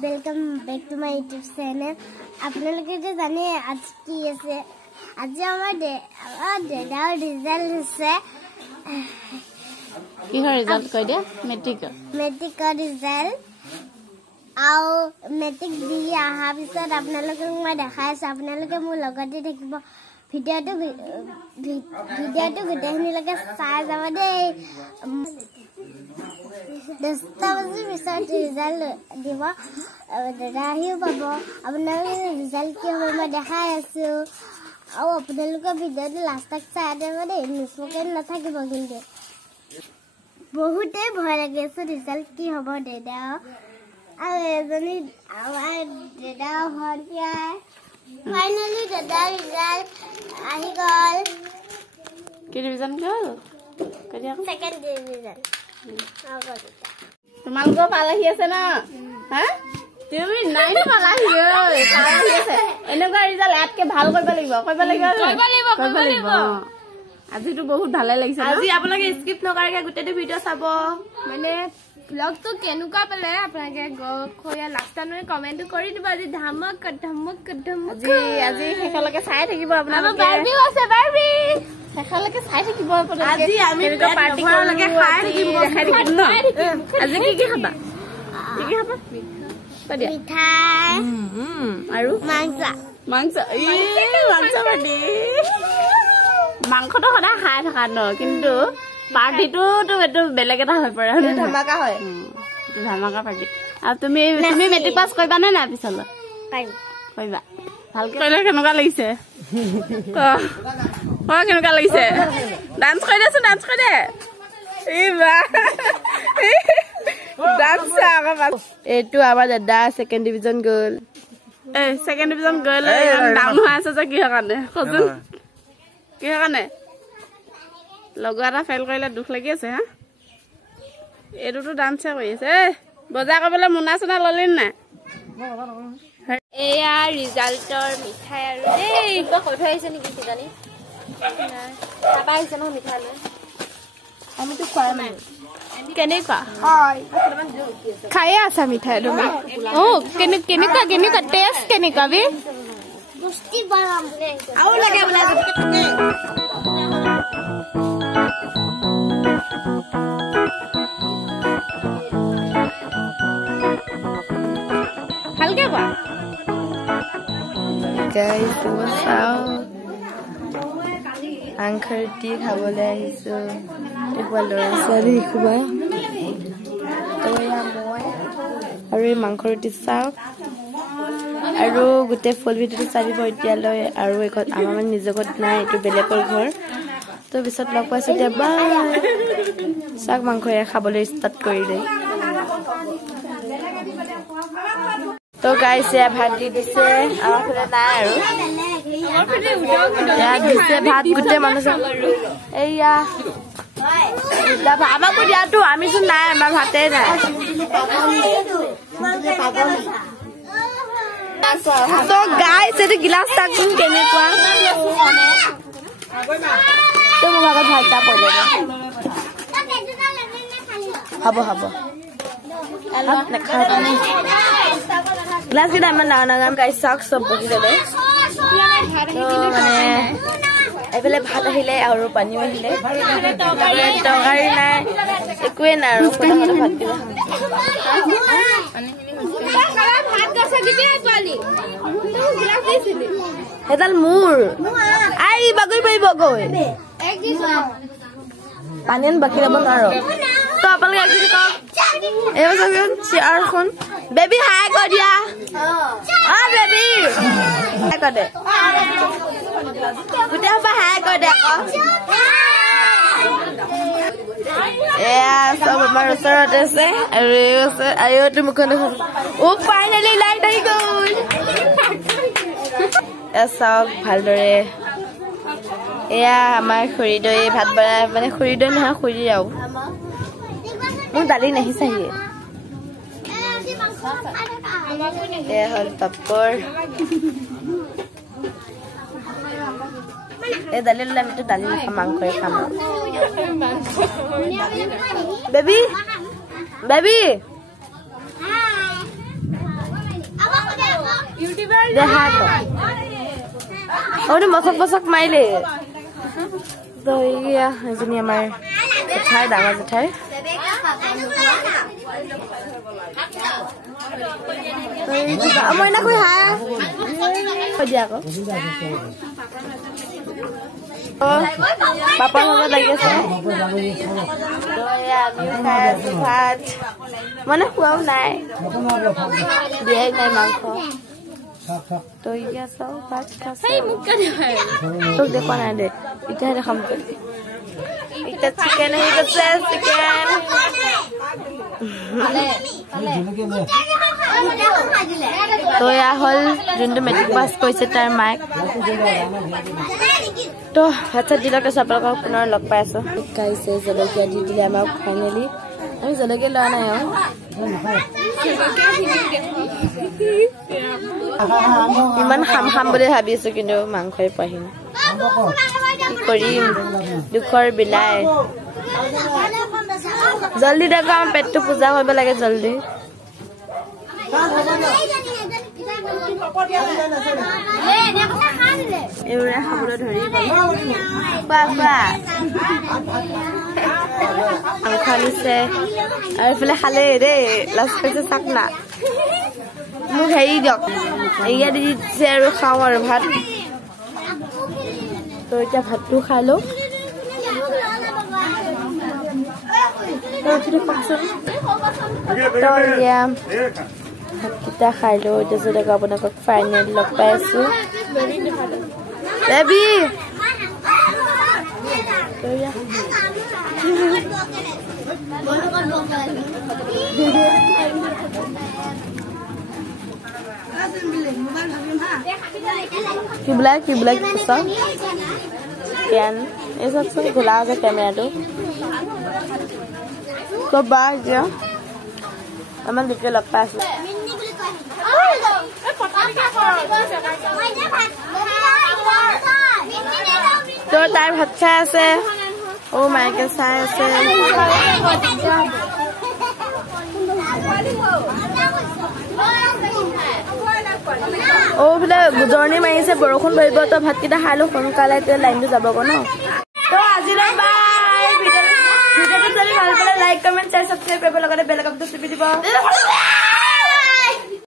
welcome back to my YouTube channel আপোনালোকে যে জানে আজ কি আছে আজি আমাৰ ডেডাৰ ৰিজাল্ট আছে কি হয় ৰিজাল্ট কই দে মেট্ৰিক ৰিজাল্ট আও মেট্ৰিক দি আহা পিছত আপোনালোকক মই দেখাই আছো আপোনালোকে মোৰ লগতে থাকিব ভিডিওটো গোটেইখিনিলৈকে চাই যাব দেই 10টা বজাৰ পিছত ৰিজাল্ট দিব দাদা আহিও পাব আপোনালোকে ৰিজাল্ট কি হ'ব মই দেখাই আছো আৰু আপোনালোকৰ ভিডিওটো লাষ্ট তক চাই দিব দেই নোচোৱাকৈ নাথাকিব কিন্তু বহুতে ভয় লাগি আছে ৰিজাল্ট কি হ'ব দাদা আৰু এজনী আমাৰ দাদা ভণ্টি ফাইনেলি দাদা ৰিজাল্ট আহি গ'ল কি ডিভিজন গ'ল কদিয়া সেকেন্ড ডিভিজন তোমালোকৰ পালাহি আছে না হা তুমি নাই পালাহি আছে এনেকুৱা ৰিজাল্ট ইয়াতকে ভাল কৰিব লাগিব আজিটো বহুত ভালে লাগিছে আজি আপোনালোকে স্কিপ নকৰাকে গোটেইটো ভিডিও চাব মানে ব্লগটো কেনেকুৱা পালে আপোনালোকে খয়া লাষ্টলৈ কমেন্ট কৰি দিব আজি ধমক আজি শেষলৈকে চাই থাকিব আপোনালোকে বাৰবি আছে বাৰবি শেষলৈকে চাই থাকিব আজি আমি পাৰ্টি কৰালৈকে খাই থাকিব দেখাই দিম ন আজি কি খাবা মিঠাই আৰু মাংস মাংসটো সদায় খাই থকা ন কিন্তু পাৰ্টিটোতো এইটো বেলেগ এটা হৈ পৰে ধমাকা হয় ধমাকা পাৰ্টি আৰু তুমি মেট্ৰিক পাছ কৰিবা নে নাই পিছলৈ কৰিবা ভালকে কৰিলে কেনেকুৱা লাগিছে কেনেকুৱা লাগিছে ডান্স কৰি দেচোন ডান্স কৰি দে এইটো আমাৰ দাদা ছেকেণ্ড ডিভিজন গ'ল ছেকেণ্ড ডিভিজন গ'ল ডাউন হৈ আছে যে কিহৰ কাৰণে সজোন কিহৰ কাৰণে লগৰ এটা ফেইল কৰিলে দুখ লাগি আছে হা এইটোতো ডান্সে কৰি আছে বজাৰ কৰিবলৈ মোনা চোনা ললি নাই এয়া ৰিজাল্টৰ মিঠাই আৰু দেই কিবা কৈ থৈ আহিছে নেকি কিজানি চাবা আহিছে নহয় মিঠাই লৈ আমিতো খোৱা নাই কেনেকুৱা খায়ে আছা মিঠাই তুমি কেনেকুৱা টেষ্ট কেনেকুৱা বি গুষ্টি বনাম আৰু লাগে বোলে ভালকে কোৱা guys what's up আংখৰটি খাবলৈ আহিছো একবাৰ ল'ৰা ছোৱালী খুবা আৰু এই মাংস ৰুটি চাওক আৰু গোটেই ফুল ভিডিঅ'টো চাই এতিয়ালৈ আৰু এখন আমাৰ মানে নিজৰ ঘৰত নাই এইটো বেলেগৰ ঘৰ তো পিছত লগ পাইছো এতিয়া বাই চাওক মাংস খাবলৈ ষ্টাৰ্ট কৰিলে তো গাইছ ভাত দি দিছে আমাৰ ফালে নাই আৰু দিছে ভাত গোটেই মানুহ এইয়া আমাকো দিয়াতো আমিচোন নাই আমাৰ ভাতে নাই তো গাইছ এইটো গিলাচ চাকচোন কেনেকুৱা তো মোৰ ভাগত ভাতটা পৰিলে হ'ব গ্লাছ কেইটা ইমান ডাঙৰ ডাঙৰ গাইছ চাওক চব বহি যাবে মানে এইফালে ভাত আহিলে আৰু পানীও আহিলে তৰকাৰী নাই একোৱে নাই আৰু ভাত দিলে সেইডাল মোৰ আই বাগৰি পাৰিব গৈ পানী বাকী ল'ব নোৱাৰো তো আপোনালোকে এইবাৰ চিয়াৰখন বেবী হাই কৈ দিয়া বেবী হাই কৈ দে গোটেই সোপা হাই কৈ দে আকৌ এয়া চব আমাৰ ওচৰতে আছে আৰু মুখখন দেখোন ফাইনেলি লাইট আহি গ'ল চাওক ভালদৰে এয়া আমাৰ খুৰীদৈ ভাত বনাই মানে খুৰীদৈ নহয় খুৰী আৰু মোৰ দালি নাহিচাহিয়ে এয়া হ'ল পাপৰ এই দালি ল'লে আমিতো দালি নাখাম মাংসই খাম বেবী দেখা আকৌ মচক মাৰিলে তো এয়া এজনী আমাৰ জেঠাই ডাঙৰ জেঠাই মইনা কৈ হা দিয়া আকৌ পাপাৰ লগত লাগি আছে ভাত মানে খোৱাও নাই দিয়াই নাই মাংস তো এতিয়া চাও ভাত খাইছে তোক দেখুৱা নাই দে এতিয়াহে দেখাম এতিয়া চিকেন আহি গৈছে চিকেন তো এয়া হ'ল যোনটো মেট্ৰিক পাছ কৰিছে তাৰ মাক তো ভাত চাত দিলক আপোনালোকক পুনৰ লগ পাই আছো খাইছে জলকীয়া দি দিলে আমাক ফাইনেলি আমি জলকীয়া লোৱা নাই ইমান খাম বুলি ভাবি আছো কিন্তু মাংসই পাহিম কি কৰিম দুখৰ বিলাই জলদি দেখো আমাৰ পেটটো পূজা কৰিব লাগে জলদি এইবোৰে খাবলৈ ধৰি মাংস আনিছে আৰু এইফালে খালে দেই লাজ পাইছে চাক না মোক হেৰি দিয়ক এয়া দি দিছে আৰু খাওঁ আৰু ভাত তো এতিয়া ভাতটো খাই লওঁ ভাতকেইটা খাই লওঁ তাৰপিছত আপোনালোকক ফাইনেল লগ পাই আছো বেবী কি বোলা কৈছ কেন এই চাওকচোন খোলা আছে কেমেৰাটো কবা এতিয়া আমাৰ দুটাই লগ পাই আছো তো তাই ভাত খাই আছে ও মাইকে চাই আছে ও বোলে গুজৰণি মাৰিছে বৰষুণ পৰিব তো ভাতকেইটা খাই লওঁ সোনকালে এতিয়া লাইনটো যাবগৈ ন তো আজিলৈ বাই ভিডিঅ'টো যদি ভাল পালে লাইক কমেণ্ট শ্বেয়াৰ ছাবস্ক্ৰাইব কৰিব লগতে বেল আইকনটো টিপি দিব